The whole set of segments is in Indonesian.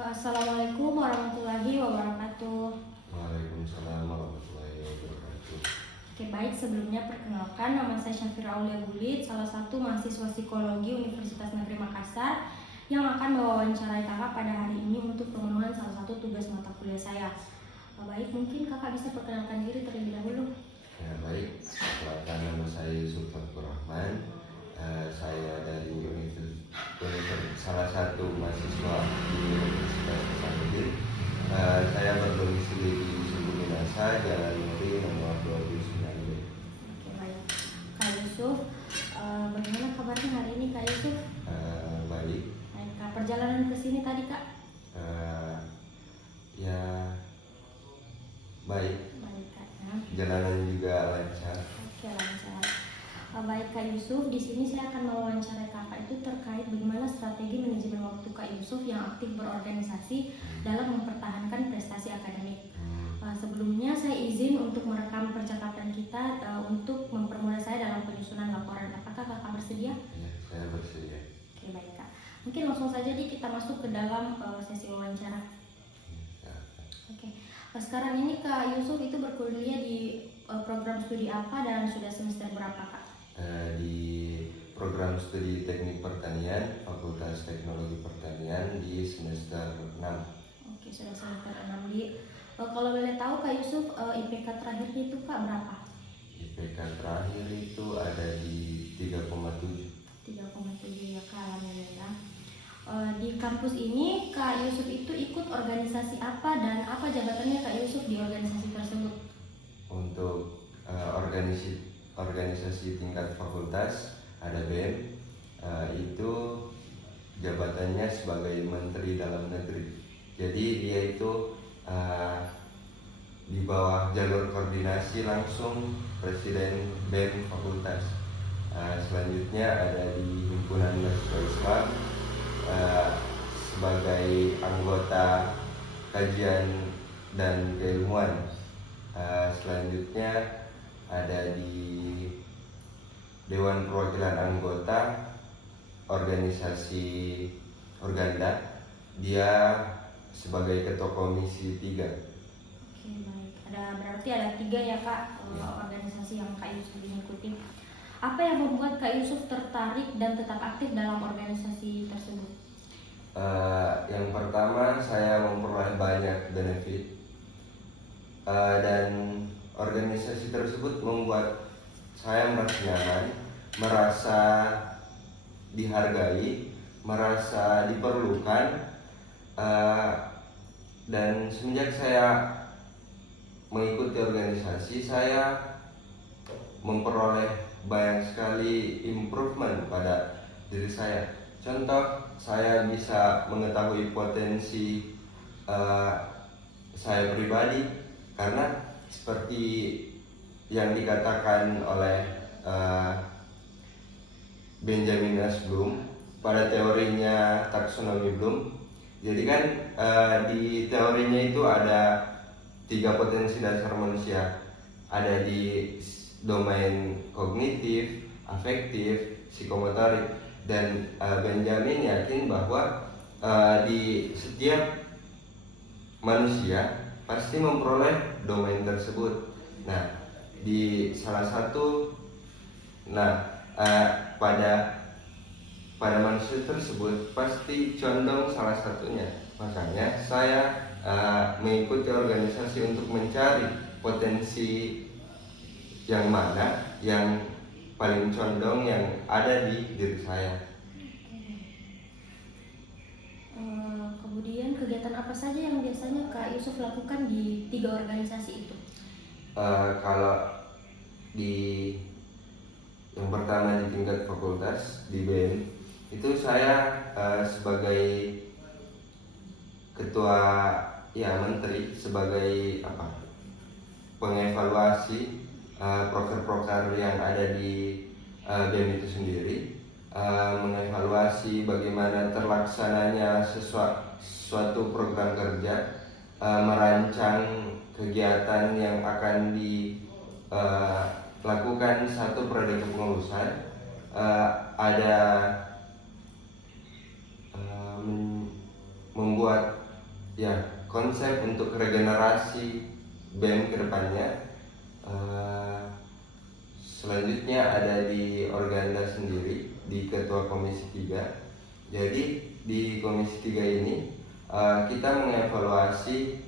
Assalamualaikum warahmatullahi wabarakatuh. Waalaikumsalam warahmatullahi wabarakatuh. Oke, baik, sebelumnya perkenalkan, nama saya Syafira Aulia Gulid, salah satu mahasiswa psikologi Universitas Negeri Makassar yang akan mewawancarai kakak pada hari ini untuk pemenuhan salah satu tugas mata kuliah saya. Baik, mungkin kakak bisa perkenalkan diri terlebih dahulu. Ya, baik, perkenalkan, nama saya Yusuf Fathur Rahman. Saya dari salah satu mahasiswa di Universitas Negeri. Saya berdomisili di Suku Minasa, Jalan Muri, nomor 29B. Oke, baik. Kak Yusuf, bagaimana kabarnya hari ini Kak Yusuf? Baik. Baik, Kak. Perjalanan ke sini tadi Kak? Ya, baik. Baik Kak. Jalanan juga lancar. Oke, lancar. Baik Kak Yusuf, di sini saya akan mewawancarai kakak itu terkait bagaimana strategi manajemen waktu Kak Yusuf yang aktif berorganisasi dalam mempertahankan prestasi akademik. Sebelumnya saya izin untuk merekam percakapan kita untuk mempermudah saya dalam penyusunan laporan. Apakah kakak bersedia? Ya, saya bersedia. Oke, baik Kak. Mungkin langsung saja kita masuk ke dalam sesi wawancara. Ya. Oke. Sekarang ini Kak Yusuf itu berkuliah di program studi apa dan sudah semester berapa Kak? Di program studi teknik pertanian Fakultas Teknologi Pertanian di semester 6. Oke, sudah semester 6 di. Kalau boleh tahu Kak Yusuf, IPK terakhirnya itu Kak berapa? IPK terakhir itu ada di 3,7. 3,7 ya Kak, alhamdulillah. Di kampus ini Kak Yusuf itu ikut organisasi apa dan apa jabatannya Kak Yusuf di organisasi tersebut? Untuk organisasi tingkat fakultas ada BEM, itu jabatannya sebagai Menteri Dalam Negeri. Jadi dia itu di bawah jalur koordinasi langsung Presiden BEM fakultas. Selanjutnya ada di Himpunan Mahasiswa Islam sebagai anggota kajian dan keilmuan. Selanjutnya ada di Dewan Perwakilan Anggota organisasi Organda. Dia sebagai ketua komisi 3. Oke, baik. Berarti ada 3 ya Kak organisasi yang Kak Yusuf diikuti. Apa yang membuat Kak Yusuf tertarik dan tetap aktif dalam organisasi tersebut? Yang pertama, saya memperoleh banyak benefit, dan organisasi tersebut membuat saya merasa nyaman, merasa dihargai, merasa diperlukan, dan semenjak saya mengikuti organisasi, saya memperoleh banyak sekali improvement pada diri saya. Contoh, saya bisa mengetahui potensi saya pribadi, karena seperti yang dikatakan oleh Benjamin S. Bloom pada teorinya taksonomi Bloom. Jadi kan di teorinya itu ada 3 potensi dasar manusia. Ada di domain kognitif, afektif, psikomotorik. Dan Benjamin yakin bahwa di setiap manusia pasti memperoleh domain tersebut. Nah, di salah satu, pada manusia tersebut pasti condong salah satunya. Makanya saya mengikuti organisasi untuk mencari potensi yang mana yang paling condong yang ada di diri saya. Kemudian kegiatan apa saja yang biasanya Kak Yusuf lakukan di 3 organisasi itu? Kalau di yang pertama di tingkat fakultas di BEM itu saya sebagai ketua menteri, sebagai pengevaluasi proker-proker yang ada di BEM itu sendiri, mengevaluasi bagaimana terlaksananya suatu program kerja, merancang kegiatan yang akan dilakukan satu periode kepengurusan, ada membuat ya konsep untuk regenerasi BEM ke depannya, selanjutnya ada di Organda sendiri, di Ketua Komisi 3. Jadi di Komisi 3 ini kita mengevaluasi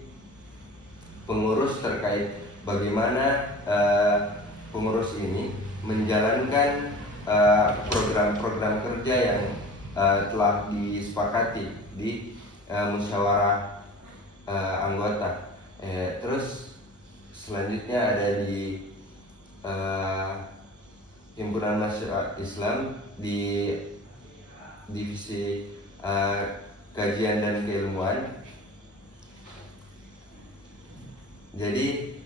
pengurus terkait bagaimana pengurus ini menjalankan program-program kerja yang telah disepakati di musyawarah anggota. Terus selanjutnya ada di Himpunan Mahasiswa Islam di divisi kajian dan keilmuan. Jadi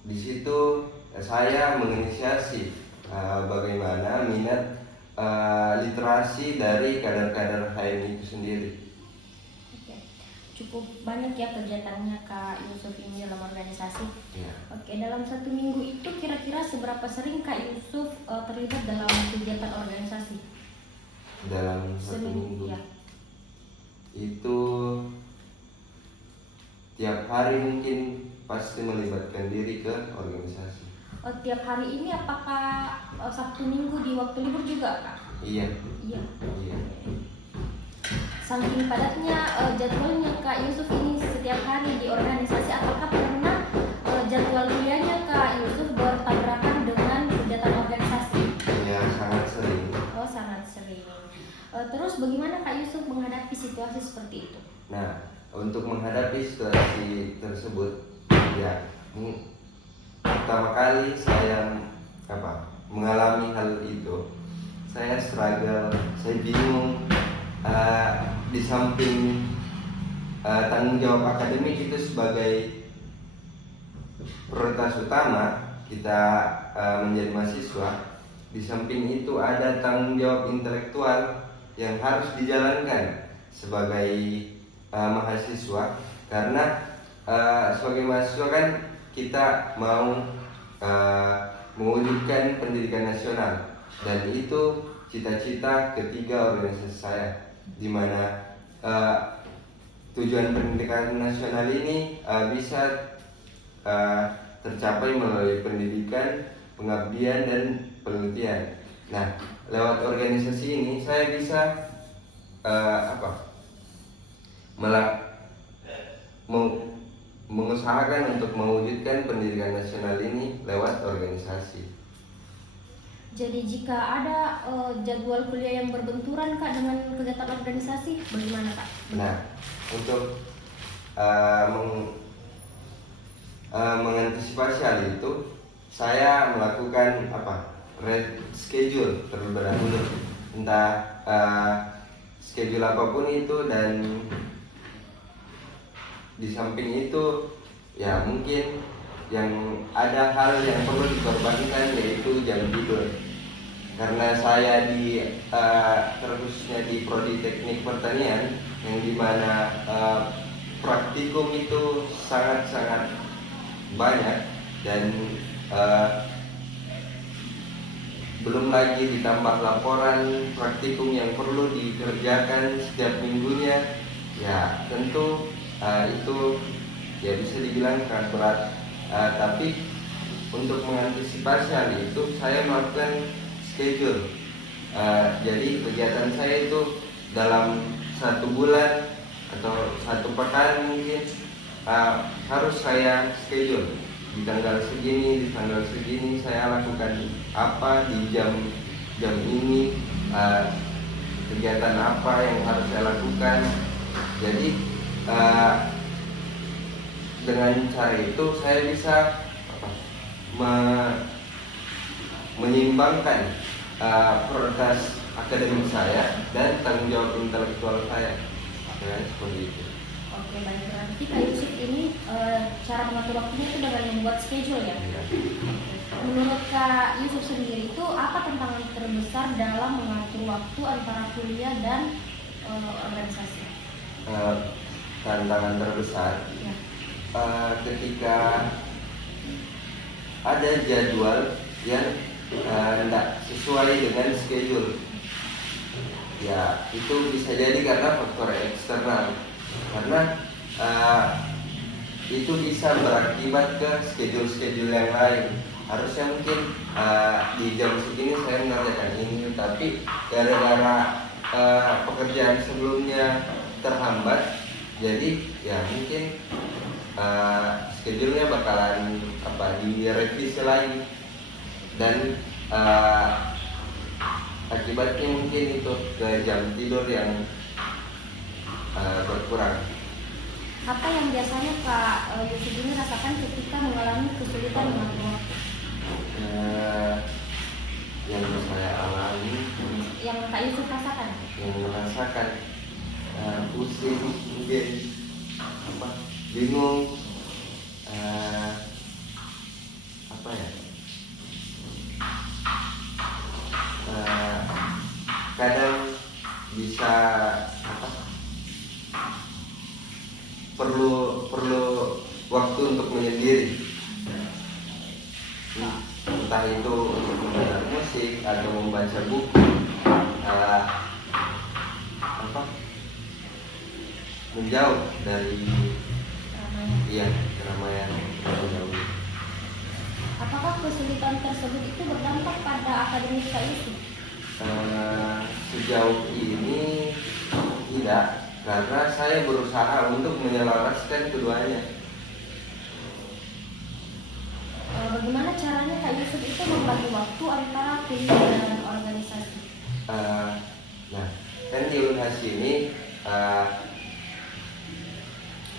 di situ saya menginisiasi bagaimana minat literasi dari kader-kader HM itu sendiri. Oke. Cukup banyak ya kegiatannya Kak Yusuf ini dalam organisasi. Ya. Oke, dalam 1 minggu itu kira-kira seberapa sering Kak Yusuf terlibat dalam kegiatan organisasi? Dalam 1 minggu Ya. itu tiap hari mungkin pasti melibatkan diri ke organisasi. Tiap hari ini apakah Sabtu Minggu di waktu libur juga Kak? Iya. Iya. Iya. Saking padatnya jadwalnya Kak Yusuf ini setiap hari di organisasi, apakah pernah jadwal kuliahnya Kak Yusuf bertabrakan dengan kegiatan organisasi? Ya, sangat sering. Oh, sangat sering. Terus bagaimana Kak Yusuf menghadapi situasi seperti itu? Nah, untuk menghadapi situasi tersebut, ya pertama kali saya mengalami hal itu, saya struggle, saya bingung. Di samping tanggung jawab akademik itu sebagai prioritas utama kita menjadi mahasiswa, di samping itu ada tanggung jawab intelektual yang harus dijalankan sebagai mahasiswa, karena sebagai mahasiswa kan kita mau mewujudkan pendidikan nasional, dan itu cita-cita ketiga organisasi saya, di mana tujuan pendidikan nasional ini bisa tercapai melalui pendidikan, pengabdian, dan penelitian. Nah, lewat organisasi ini saya bisa mengusahakan untuk mewujudkan pendidikan nasional ini lewat organisasi. Jadi jika ada jadwal kuliah yang berbenturan Kak dengan kegiatan organisasi, bagaimana Kak? Nah, untuk mengantisipasi hal itu, saya melakukan reschedule terlebih dahulu, entah schedule apapun itu, dan di samping itu ya mungkin yang ada hal yang perlu dikorbankan, yaitu jam tidur, karena saya terkhususnya di Prodi Teknik Pertanian, yang dimana praktikum itu sangat-sangat banyak, dan belum lagi ditambah laporan praktikum yang perlu dikerjakan setiap minggunya. Ya tentu itu ya bisa dibilang sangat berat. Tapi untuk mengantisipasi hal itu, saya melakukan schedule. Jadi kegiatan saya itu dalam 1 bulan atau 1 pekan mungkin harus saya schedule. Di tanggal segini saya lakukan apa, di jam ini kegiatan apa yang harus saya lakukan. Jadi dengan cara itu saya bisa menyeimbangkan prioritas akademik saya dan tanggung jawab intelektual saya. Ya, seperti itu. Oke, baik, berarti Kak Yusuf ini cara mengatur waktunya itu dengan membuat schedule ya? Ya. Menurut Kak Yusuf sendiri itu apa tantangan terbesar dalam mengatur waktu antara kuliah dan organisasi? Tantangan terbesar Ya. ketika ada jadwal yang tidak sesuai dengan schedule. Ya itu bisa jadi karena faktor eksternal, karena itu bisa berakibat ke schedule yang lain. Harusnya mungkin di jam segini saya mengerjakan ini, tapi gara-gara pekerjaan sebelumnya terhambat, jadi ya mungkin schedule-nya bakalan direvisi lagi, dan akibatnya mungkin itu ke jam tidur yang berkurang. Apa yang biasanya Kak Yusuf ini rasakan ketika mengalami kesulitan mengatur waktu? Yang saya alami, Yang Kak Yusuf rasakan? yang merasakan pusing, mungkin bingung, apa ya, kadang bisa perlu waktu untuk menyendiri, entah itu untuk mendengar musik atau membaca buku, menjauh dari keramaian. Apakah kesulitan tersebut itu berdampak pada akademik Kak Yusuf? Sejauh ini tidak, karena saya berusaha untuk menyelaraskan keduanya. Bagaimana caranya Kak Yusuf itu membagi waktu antara kuliah dan organisasi? Nah, kan di UNHAS ini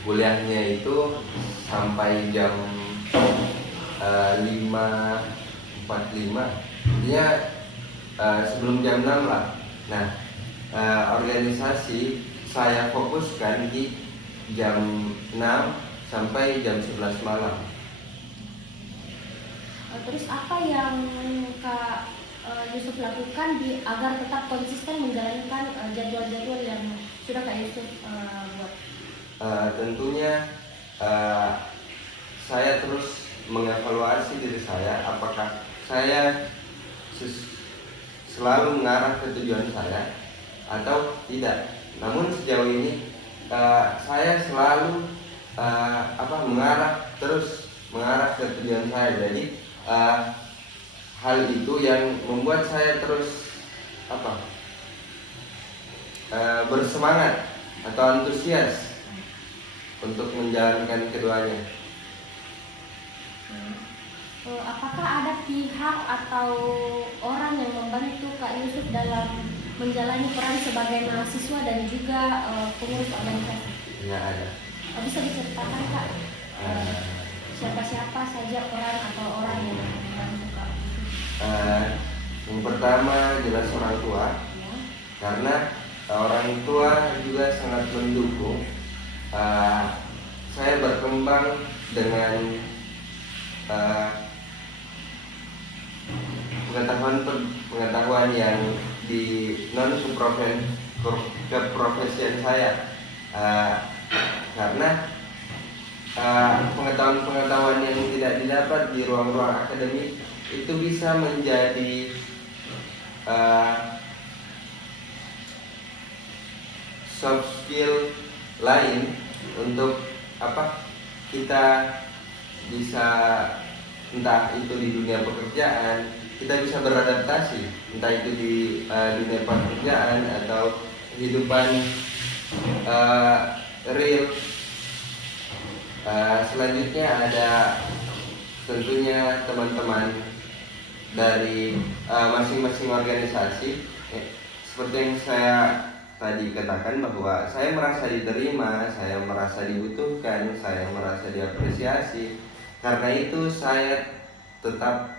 kuliahnya itu sampai jam 5.45, intinya sebelum jam 6 lah. Nah, organisasi saya fokuskan di jam 6 sampai jam 11 malam. Terus apa yang Kak Yusuf lakukan agar tetap konsisten menjalankan jadwal-jadwal yang sudah Kak Yusuf buat? Tentunya saya terus mengevaluasi diri saya, apakah saya selalu mengarah ke tujuan saya atau tidak. Namun sejauh ini saya selalu mengarah ke tujuan saya. Jadi hal itu yang membuat saya terus bersemangat atau antusias untuk menjalankan keduanya. Apakah ada pihak atau orang yang membantu Kak Yusuf dalam menjalani peran sebagai mahasiswa dan juga pengurus organisasi? Ya, ada. Bisa diceritakan Kak siapa-siapa saja peran atau orang yang membantu Kak Yusuf? Yang pertama jelas orang tua, Ya. karena orang tua juga sangat mendukung saya berkembang dengan pengetahuan yang di non keprofesian saya, karena pengetahuan yang tidak didapat di ruang-ruang akademik itu bisa menjadi soft skill lain untuk kita bisa, entah itu di dunia pekerjaan kita bisa beradaptasi, entah itu di dunia pekerjaan atau kehidupan real. Selanjutnya ada tentunya teman-teman dari masing-masing organisasi. Seperti yang saya tadi katakan, bahwa saya merasa diterima, saya merasa dibutuhkan, saya merasa diapresiasi. Karena itu saya tetap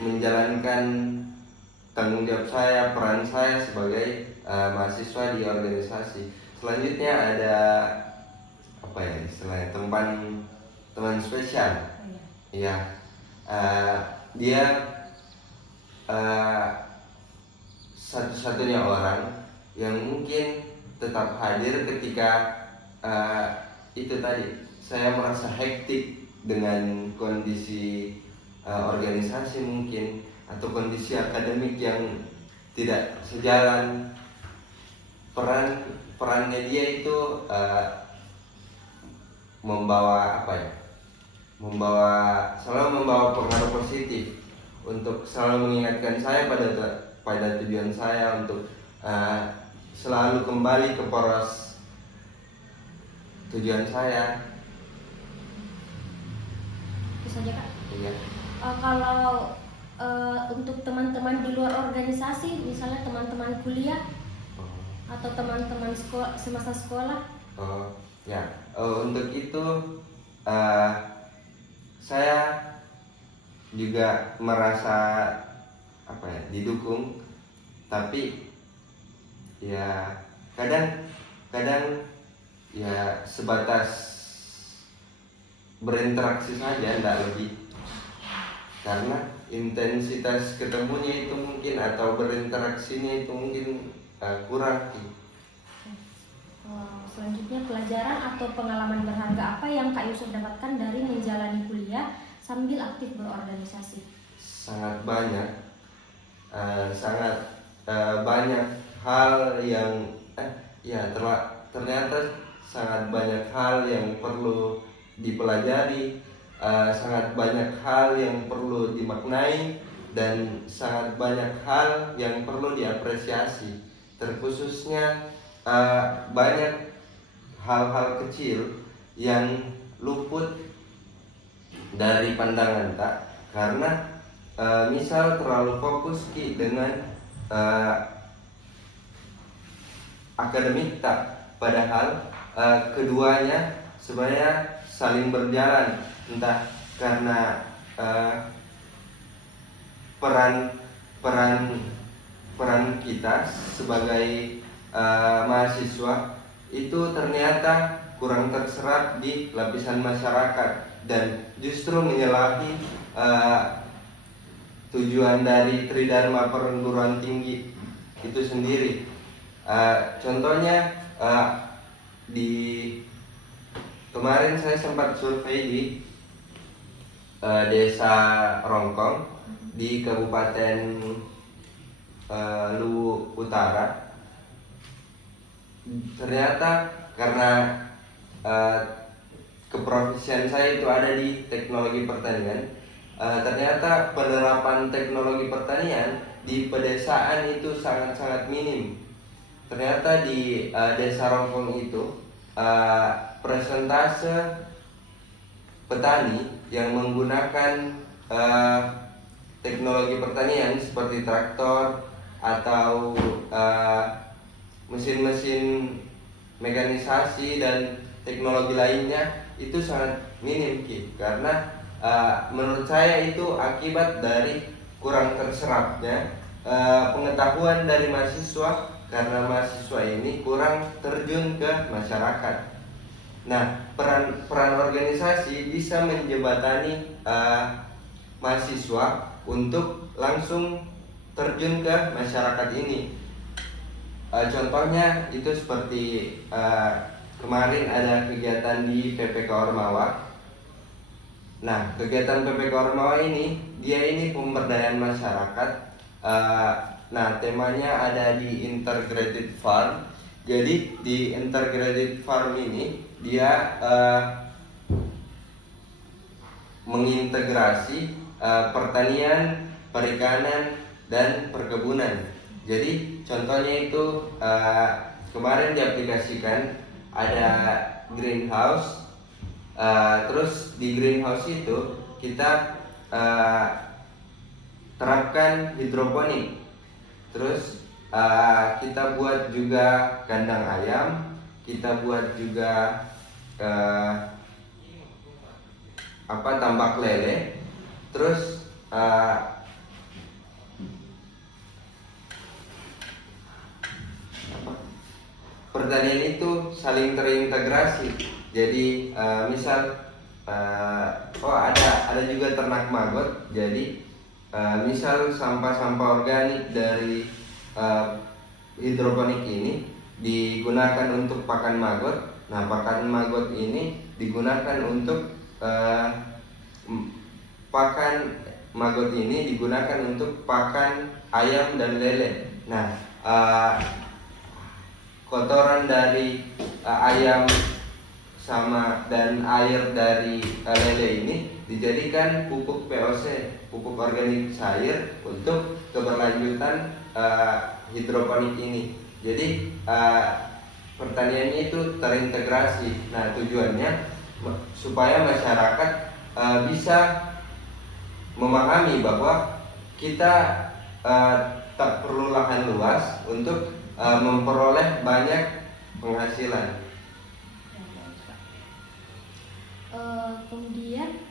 menjalankan tanggung jawab saya, peran saya sebagai mahasiswa di organisasi. Selanjutnya ada istilahnya teman spesial. Ya, dia satu-satunya orang yang mungkin tetap hadir ketika itu tadi saya merasa hektik dengan kondisi organisasi mungkin. atau kondisi akademik yang tidak sejalan, perannya dia itu selalu membawa pengaruh positif untuk selalu mengingatkan saya pada tujuan saya untuk selalu kembali ke poros tujuan saya. Itu saja Kak. Iya. Kalau untuk teman-teman di luar organisasi, misalnya teman-teman kuliah atau teman-teman semasa sekolah. Untuk itu saya juga merasa didukung, tapi ya kadang ya sebatas berinteraksi saja, tidak lebih, karena intensitas ketemunya itu mungkin atau berinteraksinya itu mungkin kurang. Selanjutnya, pelajaran atau pengalaman berharga apa yang Kak Yusuf dapatkan dari menjalani kuliah sambil aktif berorganisasi? Sangat banyak, banyak hal yang ternyata sangat banyak hal yang perlu dipelajari, sangat banyak hal yang perlu dimaknai, dan sangat banyak hal yang perlu diapresiasi. Terkhususnya banyak hal-hal kecil yang luput dari pandangan tak, karena misal terlalu fokus dengan akademik tak, padahal keduanya sebenarnya saling berjalan, entah karena peran kita sebagai mahasiswa itu ternyata kurang terserap di lapisan masyarakat dan justru menyalahi tujuan dari Tridharma perguruan tinggi itu sendiri. Contohnya di kemarin saya sempat survei di desa Rongkong di Kabupaten Luwu Utara. Ternyata karena keprofesian saya itu ada di teknologi pertanian, ternyata penerapan teknologi pertanian di pedesaan itu sangat-sangat minim. Ternyata di desa Rongkong itu persentase petani yang menggunakan teknologi pertanian seperti traktor atau mesin-mesin mekanisasi dan teknologi lainnya itu sangat minim, karena menurut saya itu akibat dari kurang terserapnya pengetahuan dari mahasiswa, karena mahasiswa ini kurang terjun ke masyarakat. Nah, peran organisasi bisa menjembatani mahasiswa untuk langsung terjun ke masyarakat ini. Contohnya itu seperti kemarin ada kegiatan di PPK Ormawa. Nah, kegiatan PPK Ormawa ini pemberdayaan masyarakat. Nah, temanya ada di integrated farm. Jadi di integrated farm ini dia mengintegrasi pertanian, perikanan, dan perkebunan. Jadi contohnya itu kemarin diaplikasikan ada greenhouse. Terus di greenhouse itu kita terapkan hidroponik. Terus kita buat juga kandang ayam, kita buat juga tambak lele. Terus pertanian itu saling terintegrasi. Jadi misal ada juga ternak maggot. Jadi misal sampah-sampah organik dari hidroponik ini digunakan untuk pakan maggot. Nah, pakan maggot ini digunakan untuk pakan maggot ini digunakan untuk pakan ayam dan lele. Nah, kotoran dari ayam sama dan air dari lele ini dijadikan pupuk POC, pupuk organik cair untuk keberlanjutan hidroponik ini. Jadi pertaniannya itu terintegrasi. Nah, tujuannya supaya masyarakat bisa memahami bahwa kita tak perlu lahan luas untuk memperoleh banyak penghasilan. Kemudian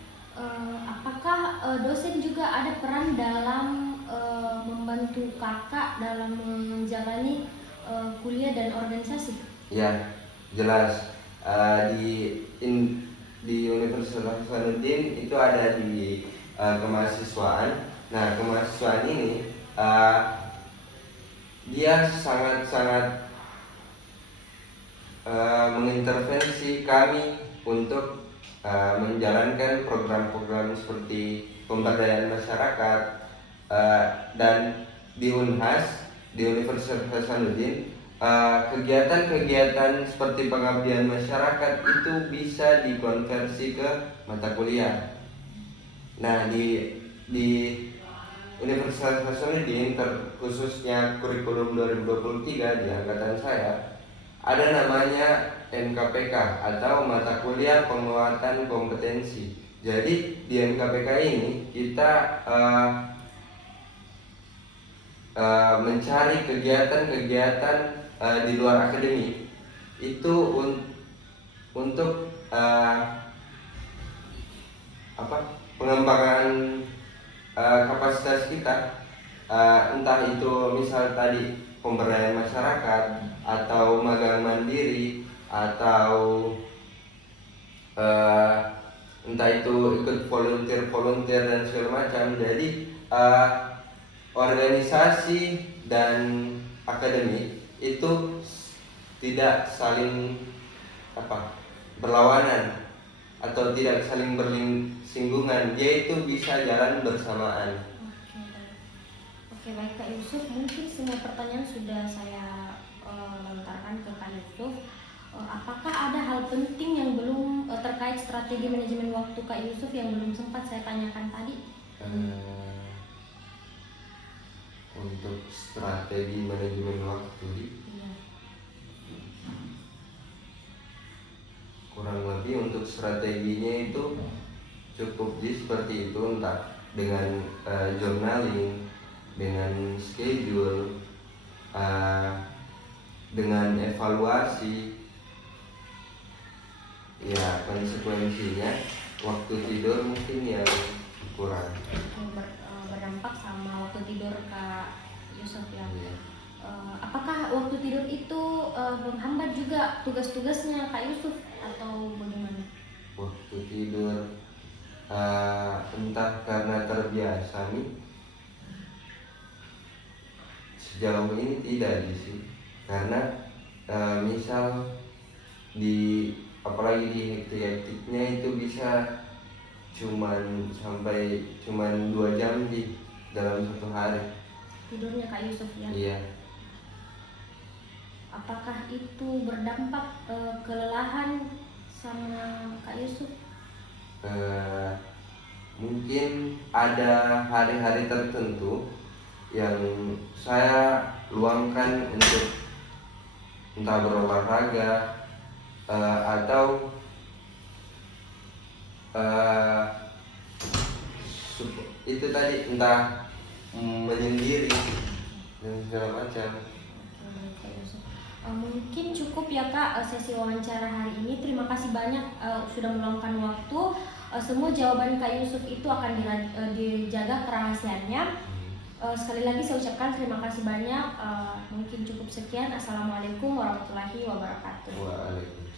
apakah dosen juga ada peran dalam membantu kakak dalam menjalani kuliah dan organisasi? Ya, jelas. Di Universitas Hasanuddin itu ada di kemahasiswaan. Nah, kemahasiswaan ini dia sangat-sangat mengintervensi kami untuk menjalankan program-program seperti pemberdayaan masyarakat, dan di Unhas, di Universitas Hasanuddin, kegiatan-kegiatan seperti pengabdian masyarakat itu bisa dikonversi ke mata kuliah. Nah, di Universitas Hasanuddin, khususnya kurikulum 2023 di angkatan saya, ada namanya MKPK atau mata kuliah penguatan kompetensi. Jadi di MKPK ini kita mencari kegiatan-kegiatan di luar akademik itu untuk pengembangan kapasitas kita, entah itu misal tadi pemberdayaan masyarakat atau magang mandiri atau entah itu ikut volunteer dan segala macam. Jadi organisasi dan akademik itu tidak saling berlawanan atau tidak saling bersinggungan, dia itu bisa jalan bersamaan. Oke, baik Kak Yusuf, mungkin semua pertanyaan sudah saya lontarkan ke Kak Yusuf. Apakah ada hal penting yang belum terkait strategi manajemen waktu Kak Yusuf yang belum sempat saya tanyakan tadi? Untuk strategi manajemen waktu, Iya. kurang lebih untuk strateginya itu cukup seperti itu, entah dengan journaling, dengan schedule, dengan evaluasi. Ya, konsekuensinya waktu tidur mungkin yang kurang. Berdampak sama waktu tidur Kak Yusuf ya. Iya. Apakah waktu tidur itu menghambat juga tugas-tugasnya Kak Yusuf atau bagaimana? Waktu tidur entah karena terbiasa nih, sejauh ini tidak sih, karena misal apalagi di hektik-hektiknya itu bisa cuman 2 jam dalam satu hari Tidurnya Kak Yusuf ya? Iya. Apakah itu berdampak kelelahan sama Kak Yusuf? Mungkin ada hari-hari tertentu yang saya luangkan untuk entah berolahraga atau itu tadi, entah menyendiri dan segala macam. Mungkin cukup ya Kak sesi wawancara hari ini. Terima kasih banyak sudah meluangkan waktu. Semua jawaban Kak Yusuf itu akan dijaga kerahasiaannya. Sekali lagi saya ucapkan terima kasih banyak. Mungkin cukup sekian. Assalamualaikum warahmatullahi wabarakatuh. Waalaikumsalam.